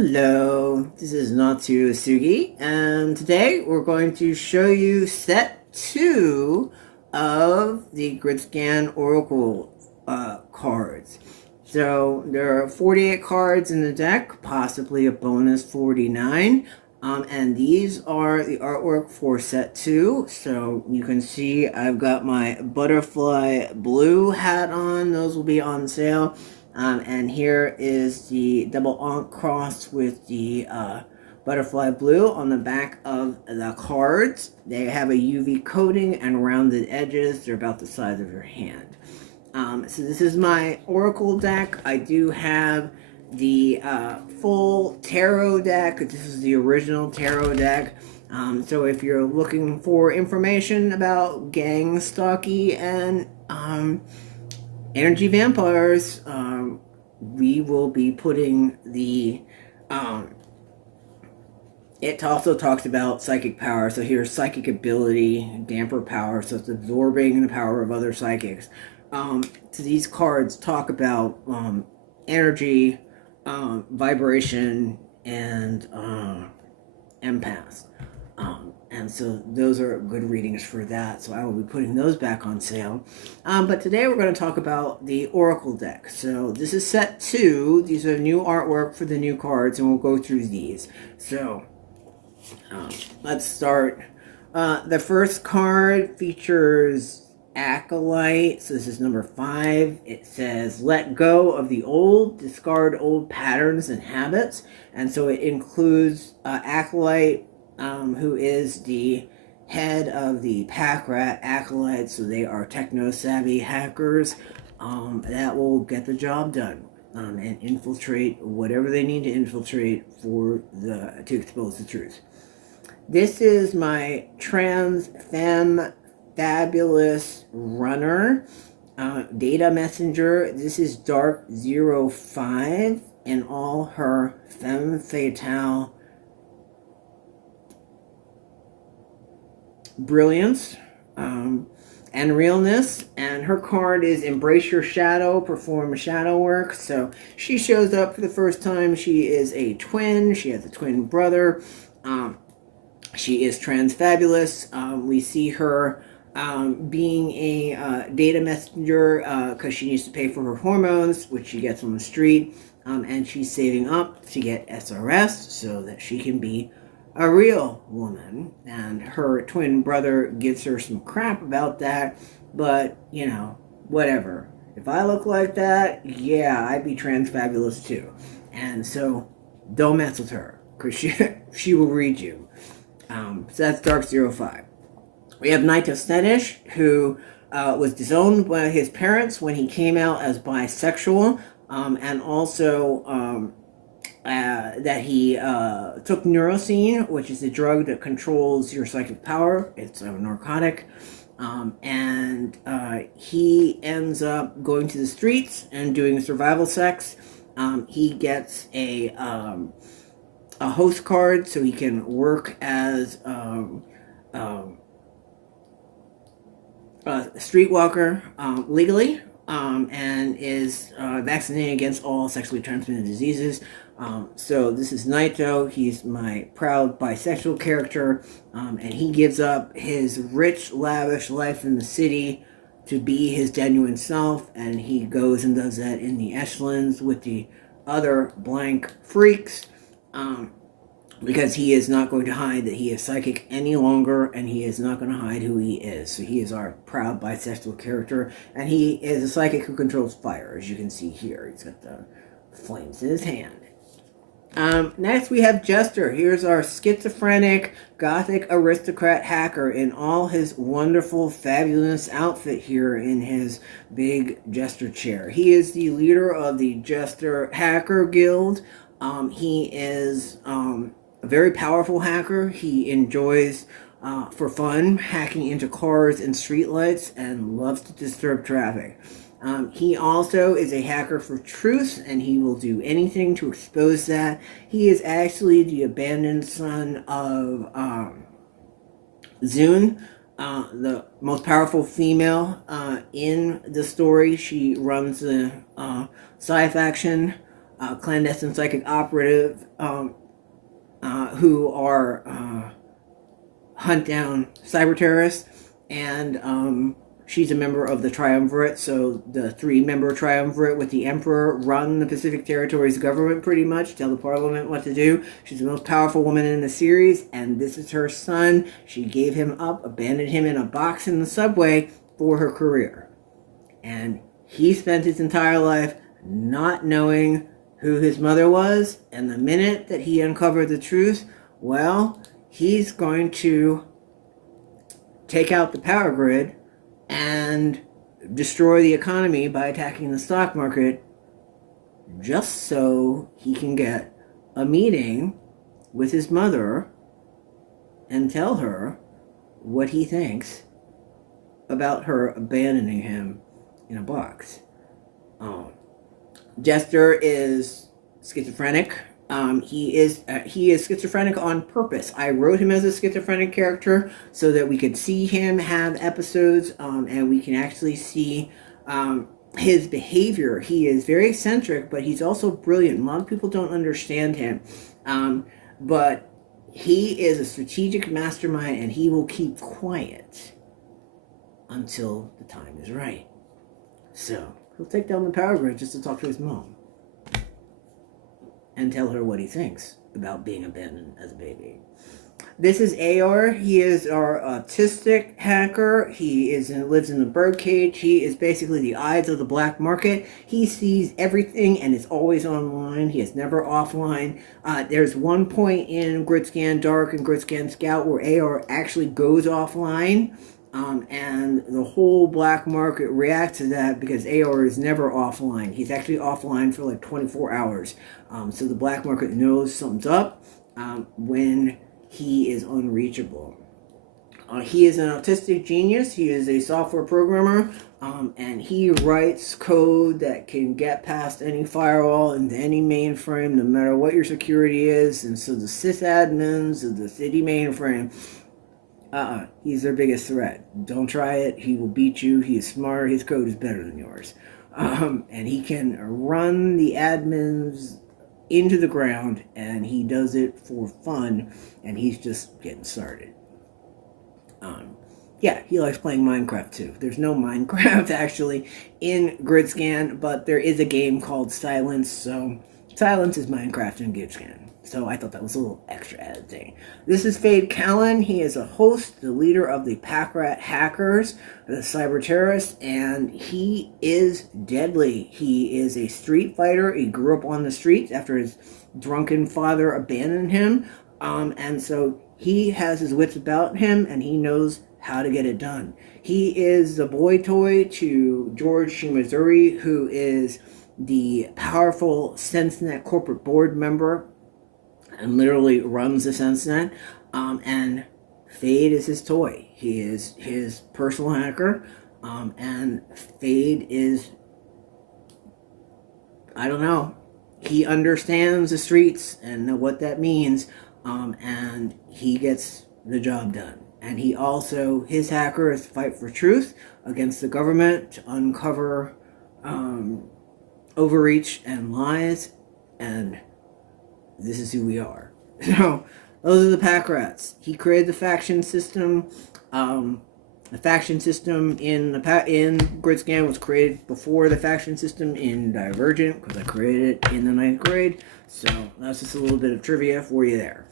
Hello, this is Natsuya, and today we're going to show you set 2 of the grydscaen Oracle cards. So there are 48 cards in the deck, possibly a bonus 49. And these are the artwork for set 2. So you can see I've got my butterfly blue hat on. Those will be on sale. And here is the double Ankh cross with the butterfly blue on the back of the cards. They have a UV coating and rounded edges. They're about the size of your hand. So this is my Oracle deck. I do have the full tarot deck. This is the original tarot deck. So if you're looking for information about gang stalky and energy vampires, we will be putting the it also talks about psychic power. So here's psychic ability, damper power, so it's absorbing the power of other psychics. So these cards talk about energy, vibration, and empaths. And so those are good readings for that. So I will be putting those back on sale. But today we're going to talk about the Oracle deck. So this is set 2. These are new artwork for the new cards, and we'll go through these. So let's start. The first card features Acolyte. So this is number 5. It says, let go of the old, discard old patterns and habits. And so it includes Acolyte, who is the head of the pack rat acolytes. So they are techno-savvy hackers that will get the job done and infiltrate whatever they need to infiltrate to expose the truth. This is my trans femme fabulous runner data messenger. This is Dark 05 in all her femme fatale brilliance and realness. And her card is embrace your shadow, perform shadow work. So she shows up for the first time. She is a twin. She has a twin brother. She is trans fabulous. We see her being a data messenger because she needs to pay for her hormones, which she gets on the street, and she's saving up to get SRS so that she can be a real woman. And her twin brother gives her some crap about that, but you know, whatever. If I look like that, yeah, I'd be trans fabulous too. And so don't mess with her because she will read you. So that's Dark 05. We have Naito Sedish, who was disowned by his parents when he came out as bisexual, and also that he took neurosine, which is a drug that controls your psychic power. It's a narcotic. And he ends up going to the streets and doing survival sex. He gets a host card so he can work as a streetwalker legally, and is vaccinated against all sexually transmitted diseases. So this is Naito. He's my proud bisexual character, and he gives up his rich, lavish life in the city to be his genuine self, and he goes and does that in the echelons with the other blank freaks, because he is not going to hide that he is psychic any longer, and he is not going to hide who he is. So he is our proud bisexual character, and he is a psychic who controls fire, as you can see here. He's got the flames in his hand. Next we have Jester. Here's our schizophrenic, gothic aristocrat hacker in all his wonderful, fabulous outfit here in his big Jester chair. He is the leader of the Jester Hacker Guild. He is a very powerful hacker. He enjoys, for fun, hacking into cars and streetlights and loves to disturb traffic. He also is a hacker for truth, and he will do anything to expose that. He is actually the abandoned son of Zune, the most powerful female in the story. She runs the sci faction clandestine psychic operative who are hunt down cyber terrorists, and she's a member of the Triumvirate, so the three-member Triumvirate with the Emperor run the Pacific Territories government pretty much, tell the Parliament what to do. She's the most powerful woman in the series, and this is her son. She gave him up, abandoned him in a box in the subway for her career. And he spent his entire life not knowing who his mother was, and the minute that he uncovered the truth, well, he's going to take out the power grid and destroy the economy by attacking the stock market just so he can get a meeting with his mother and tell her what he thinks about her abandoning him in a box. Jester is schizophrenic. He is schizophrenic on purpose. I wrote him as a schizophrenic character so that we could see him have episodes, and we can actually see his behavior. He is very eccentric, but he's also brilliant. A lot of people don't understand him, but he is a strategic mastermind, and he will keep quiet until the time is right. So he'll take down the power grid just to talk to his mom and tell her what he thinks about being abandoned as a baby. This is AR. He is our autistic hacker. He lives in the birdcage. He is basically the eyes of the black market. He sees everything and is always online. He is never offline. There's one point in grydscaen Dark and grydscaen Scout where AR actually goes offline. And the whole black market reacts to that because AR is never offline. He's actually offline for like 24 hours. So the black market knows something's up when he is unreachable. He is an autistic genius. He is a software programmer, and he writes code that can get past any firewall into any mainframe, no matter what your security is. And so the sysadmins of the city mainframe, he's their biggest threat. Don't try it. He will beat you. He is smarter. His code is better than yours. And he can run the admins into the ground, and he does it for fun, and he's just getting started. Yeah, he likes playing Minecraft too. There's no Minecraft actually in grydscaen, but there is a game called Silence, so Silence is Minecraft in grydscaen. So I thought that was a little extra added thing. This is Fade Callan. He is a host, the leader of the Packrat Hackers, the cyber terrorists, and he is deadly. He is a street fighter. He grew up on the streets after his drunken father abandoned him. And so he has his wits about him, and he knows how to get it done. He is the boy toy to George Shimazuri, who is the powerful SenseNet corporate board member and literally runs the SenseNet, and Fade is his toy. He is his personal hacker, and Fade is, I don't know, he understands the streets and what that means, and he gets the job done. And he also, his hacker is to fight for truth against the government, to uncover overreach and lies, and this is who we are. So, those are the pack rats. He created the faction system. The faction system in grydscaen was created before the faction system in Divergent, because I created it in the 9th grade. So, that's just a little bit of trivia for you there.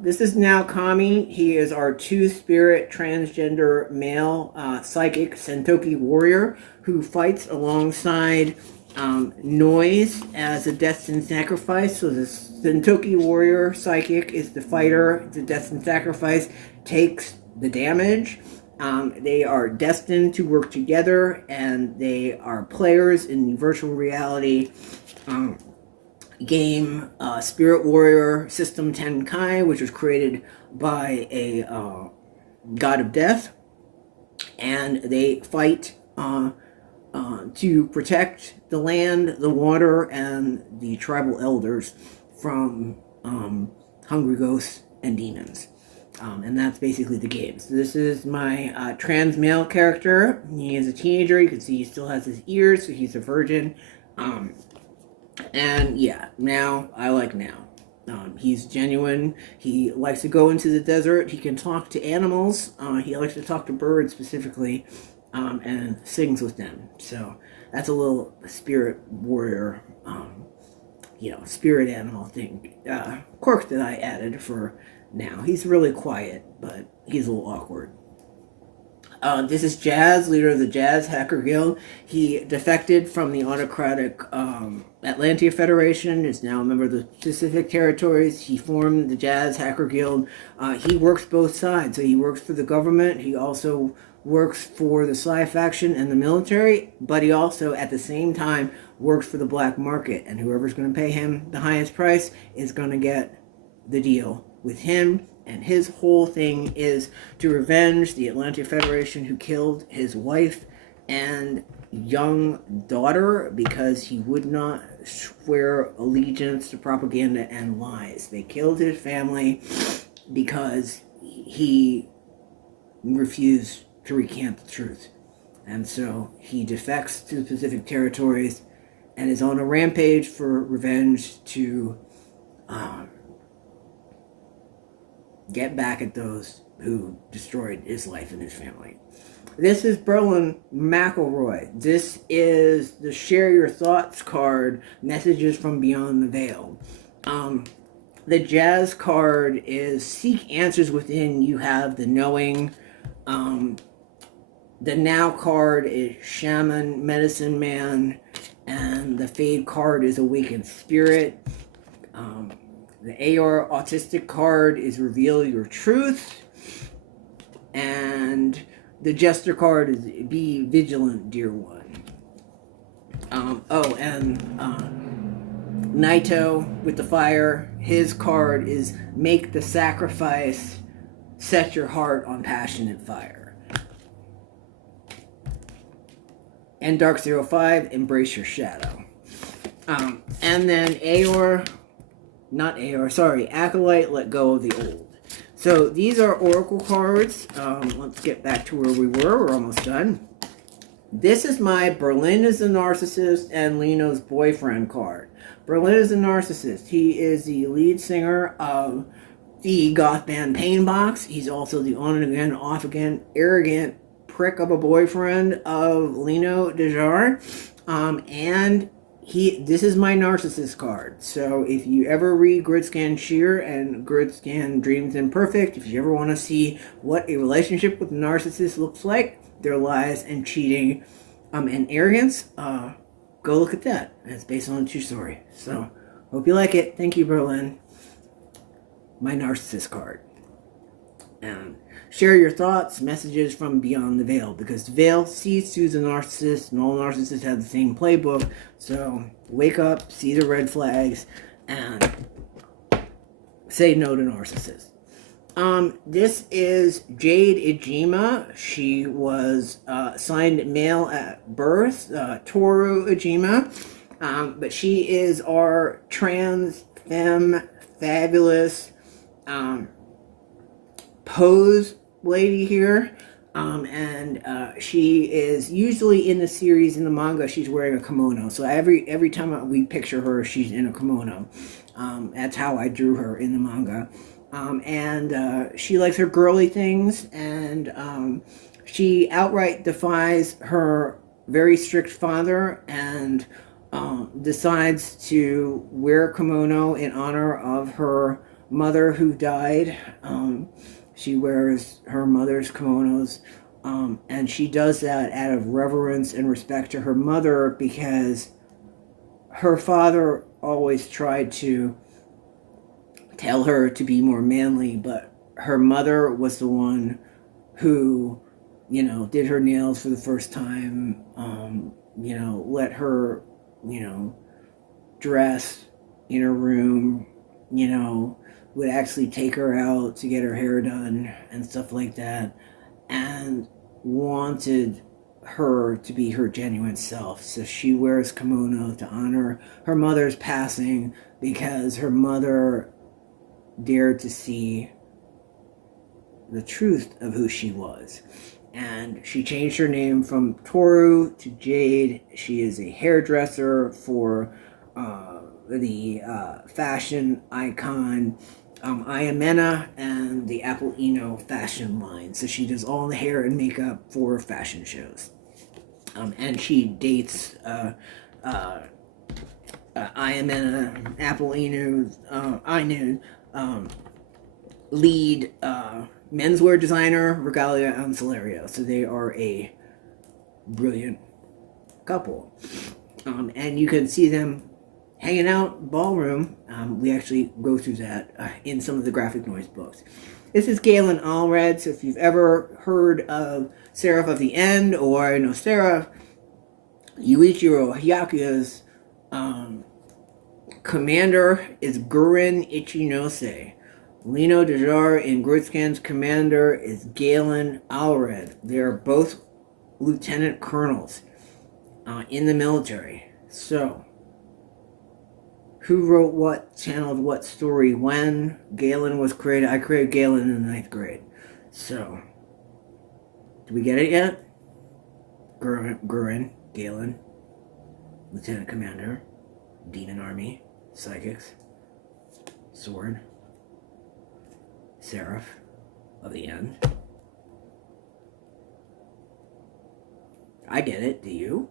This is now Kami. He is our two-spirit transgender male psychic Sentoki warrior who fights alongside Noise as a destined sacrifice. So the Sentoki warrior psychic is the fighter. The destined sacrifice takes the damage. They are destined to work together, and they are players in the virtual reality game Spirit Warrior System Tenkai, which was created by a god of death, and they fight to protect the land, the water, and the tribal elders from hungry ghosts and demons. And that's basically the game. So this is my trans male character. He is a teenager. You can see he still has his ears, so he's a virgin. And yeah, now I like now. He's genuine. He likes to go into the desert. He can talk to animals. He likes to talk to birds specifically, and sings with them. So that's a little spirit warrior, spirit animal thing, quirk that I added for now. He's really quiet, but he's a little awkward. This is Jazz, leader of the Jazz Hacker Guild. He defected from the autocratic Atlantia Federation, is now a member of the Pacific Territories. He formed the Jazz Hacker Guild. He works both sides. So he works for the government. He also works for the Psi faction and the military, but he also, at the same time, works for the black market. And whoever's going to pay him the highest price is going to get the deal with him. And his whole thing is to revenge the Atlantic Federation who killed his wife and young daughter because he would not swear allegiance to propaganda and lies. They killed his family because he refused to recant the truth. And so he defects to the Pacific Territories and is on a rampage for revenge to get back at those who destroyed his life and his family. This is Berlin McElroy. This is the Share Your Thoughts card, Messages from Beyond the Veil. The Jazz card is Seek Answers Within. You have the Knowing. The Now card is Shaman, Medicine Man. And the Fade card is Awakened Spirit. The AR Autistic card is Reveal Your Truth. And the Jester card is Be Vigilant, Dear One. Naito with the fire, his card is Make the Sacrifice, Set Your Heart on Passionate Fire. And Dark 05, Embrace Your Shadow. And then Acolyte, Let Go of the Old. So these are Oracle cards. Let's get back to where we were. We're almost done. This is my Berlin is the Narcissist and Lino's Boyfriend card. Berlin is the Narcissist. He is the lead singer of the goth band Painbox. He's also the on-again, off-again, arrogant prick of a boyfriend of Lino Dejar. This is my narcissist card. So if you ever read Grydscaen Sheer and Grydscaen Dreams Imperfect, if you ever want to see what a relationship with a narcissist looks like, their lies and cheating and arrogance, go look at that. It's based on a true story. So hope you like it. Thank you, Berlin. My narcissist card. And share your thoughts, messages from beyond the veil, because the veil sees through the narcissist, and all narcissists have the same playbook. So wake up, see the red flags, and say no to narcissists. This is Jade Ijima. She was assigned male at birth, Toru Ijima, but she is our trans femme fabulous pose lady here, and she is usually in the series, in the manga, she's wearing a kimono. So every time we picture her, she's in a kimono. That's how I drew her in the manga. And she likes her girly things, and she outright defies her very strict father and decides to wear a kimono in honor of her mother who died. She wears her mother's kimonos, and she does that out of reverence and respect to her mother, because her father always tried to tell her to be more manly, but her mother was the one who, did her nails for the first time, let her, dress in her room, would actually take her out to get her hair done and stuff like that, and wanted her to be her genuine self. So she wears kimono to honor her mother's passing, because her mother dared to see the truth of who she was. And she changed her name from Toru to Jade. She is a hairdresser for the fashion icon Ayamena and the Apple Eno fashion line. So she does all the hair and makeup for fashion shows. And she dates Ayamena, Apple Eno's, lead menswear designer, Regalia Ancillario. So they are a brilliant couple. And you can see them hanging out ballroom. We actually go through that in some of the graphic noise books. This is Galen Allred. So if you've ever heard of Seraph of the End or no Seraph, Yuichiro Hyakuya's commander is Gurin Ichinose. Lino Dejar in grydscaen's commander is Galen Allred. They are both lieutenant colonels in the military. So, who wrote what, channeled what story when? Galen was created. I created Galen in the 9th grade. So, do we get it yet? Gurin, Galen, lieutenant commander, demon army, psychics, sword, Seraph of the End. I get it, do you?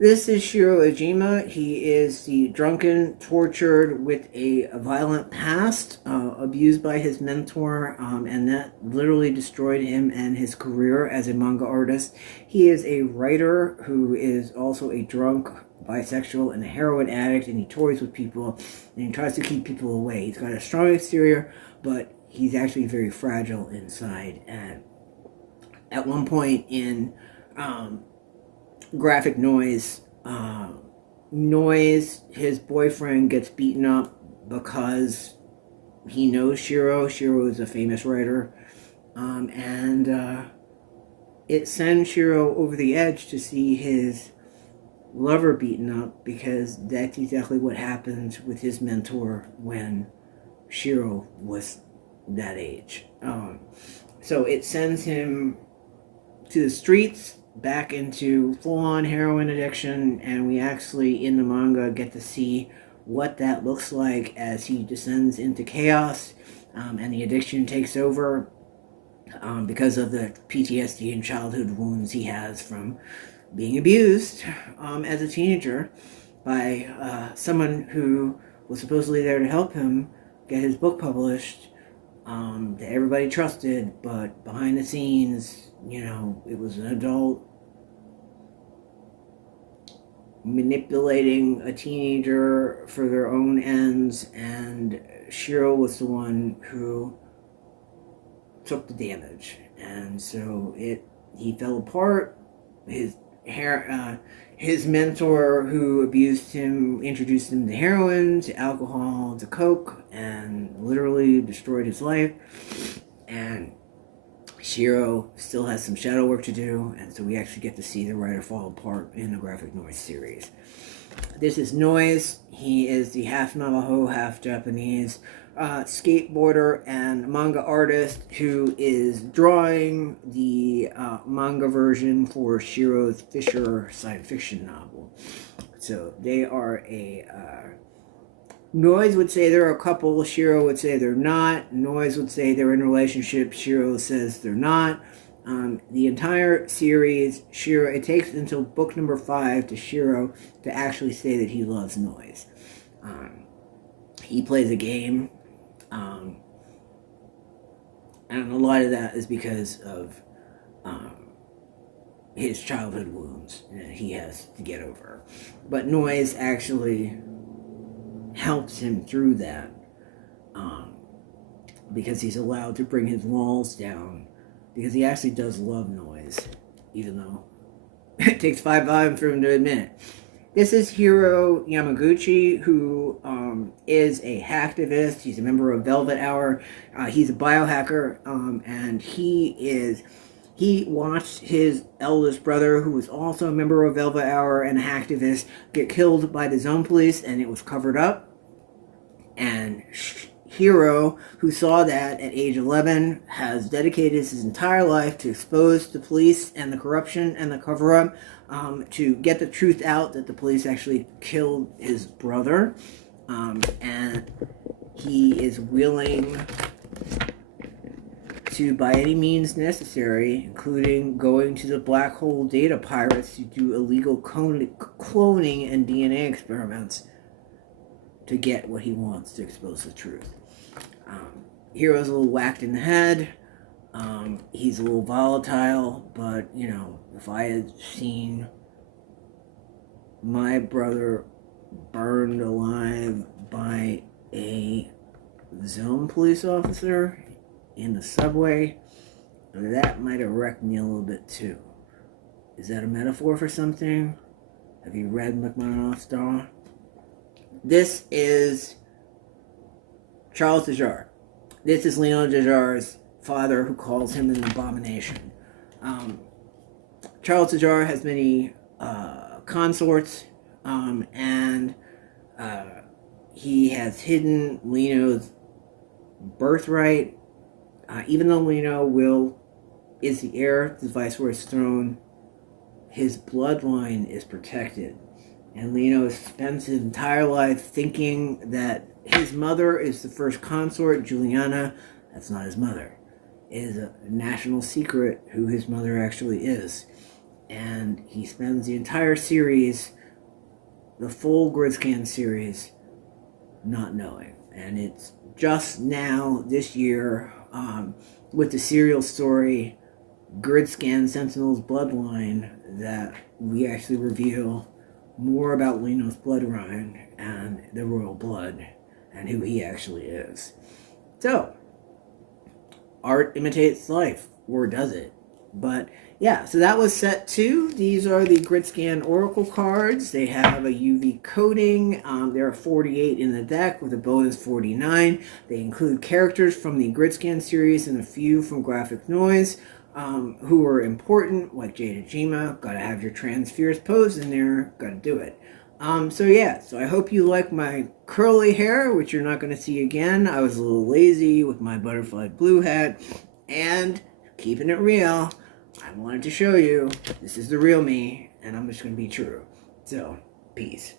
This is Shiro Ijima. He is the drunken, tortured with a violent past, abused by his mentor, and that literally destroyed him and his career as a manga artist. He is a writer who is also a drunk, bisexual, and a heroin addict, and he toys with people, and he tries to keep people away. He's got a strong exterior, but he's actually very fragile inside. And at one point in graphic noise, his boyfriend gets beaten up because he knows Shiro. Shiro is a famous writer. And it sends Shiro over the edge to see his lover beaten up, because that's exactly what happens with his mentor when Shiro was that age. So it sends him to the streets, back into full-on heroin addiction, and we actually in the manga get to see what that looks like as he descends into chaos, and the addiction takes over because of the PTSD and childhood wounds he has from being abused as a teenager by someone who was supposedly there to help him get his book published, that everybody trusted, but behind the scenes, it was an adult manipulating a teenager for their own ends, and Shiro was the one who took the damage. And so he fell apart. His mentor who abused him introduced him to heroin, to alcohol, to coke, and literally destroyed his life. And Shiro still has some shadow work to do, and so we actually get to see the writer fall apart in the graphic noise series. This is Noise. He is the half Navajo, half Japanese skateboarder and manga artist who is drawing the manga version for Shiro's Fisher science fiction novel. So they are Noise would say they're a couple, Shiro would say they're not. Noise would say they're in a relationship, Shiro says they're not. The entire series, Shiro, it takes until book number 5 to Shiro to actually say that he loves Noise. He plays a game, and a lot of that is because of his childhood wounds that he has to get over. But Noise actually helps him through that, because he's allowed to bring his walls down, because he actually does love Noise, even though it takes 5 volumes for him to admit it. This is Hiro Yamaguchi, who is a hacktivist. He's a member of Velvet Hour. He's a biohacker, and he watched his eldest brother, who was also a member of Velvet Hour and a hacktivist, get killed by the Zone Police, and it was covered up. And Hiro, who saw that at age 11, has dedicated his entire life to expose the police and the corruption and the cover-up, to get the truth out that the police actually killed his brother. And he is willing to, by any means necessary, including going to the black hole data pirates to do illegal cloning and DNA experiments, to get what he wants, to expose the truth. Hiro's a little whacked in the head. He's a little volatile, but, you know, if I had seen my brother burned alive by a zone police officer in the subway, that might have wrecked me a little bit too. Is that a metaphor for something? Have you read McMahon's Dawn? This is Charles Azure. This is Leon Azure's father, who calls him an abomination. Charles Azure has many consorts, and he has hidden Leno's birthright. Even though Leno is the heir to the Viceroy's throne, his bloodline is protected. And Leno spends his entire life thinking that his mother is the first consort, Juliana. That's not his mother. It is a national secret who his mother actually is. And he spends the entire series, the full grydscaen series, not knowing. And it's just now, this year, with the serial story, grydscaen Sentinel's Bloodline, that we actually reveal more about Leno's bloodline and the royal blood and who he actually is. So, art imitates life, or does it? But yeah, so that was set 2. These are the grydscaen Oracle cards. They have a UV coating. There are 48 in the deck with a bonus 49. They include characters from the grydscaen series and a few from Graphic Noise, who are important, like Jade Ijima. Gotta have your transfers pose in there. Gotta do it. So yeah, so I hope you like my curly hair, which you're not going to see again. I was a little lazy with my butterfly blue hat, and keeping it real, I wanted to show you this is the real me, and I'm just going to be true. So, peace.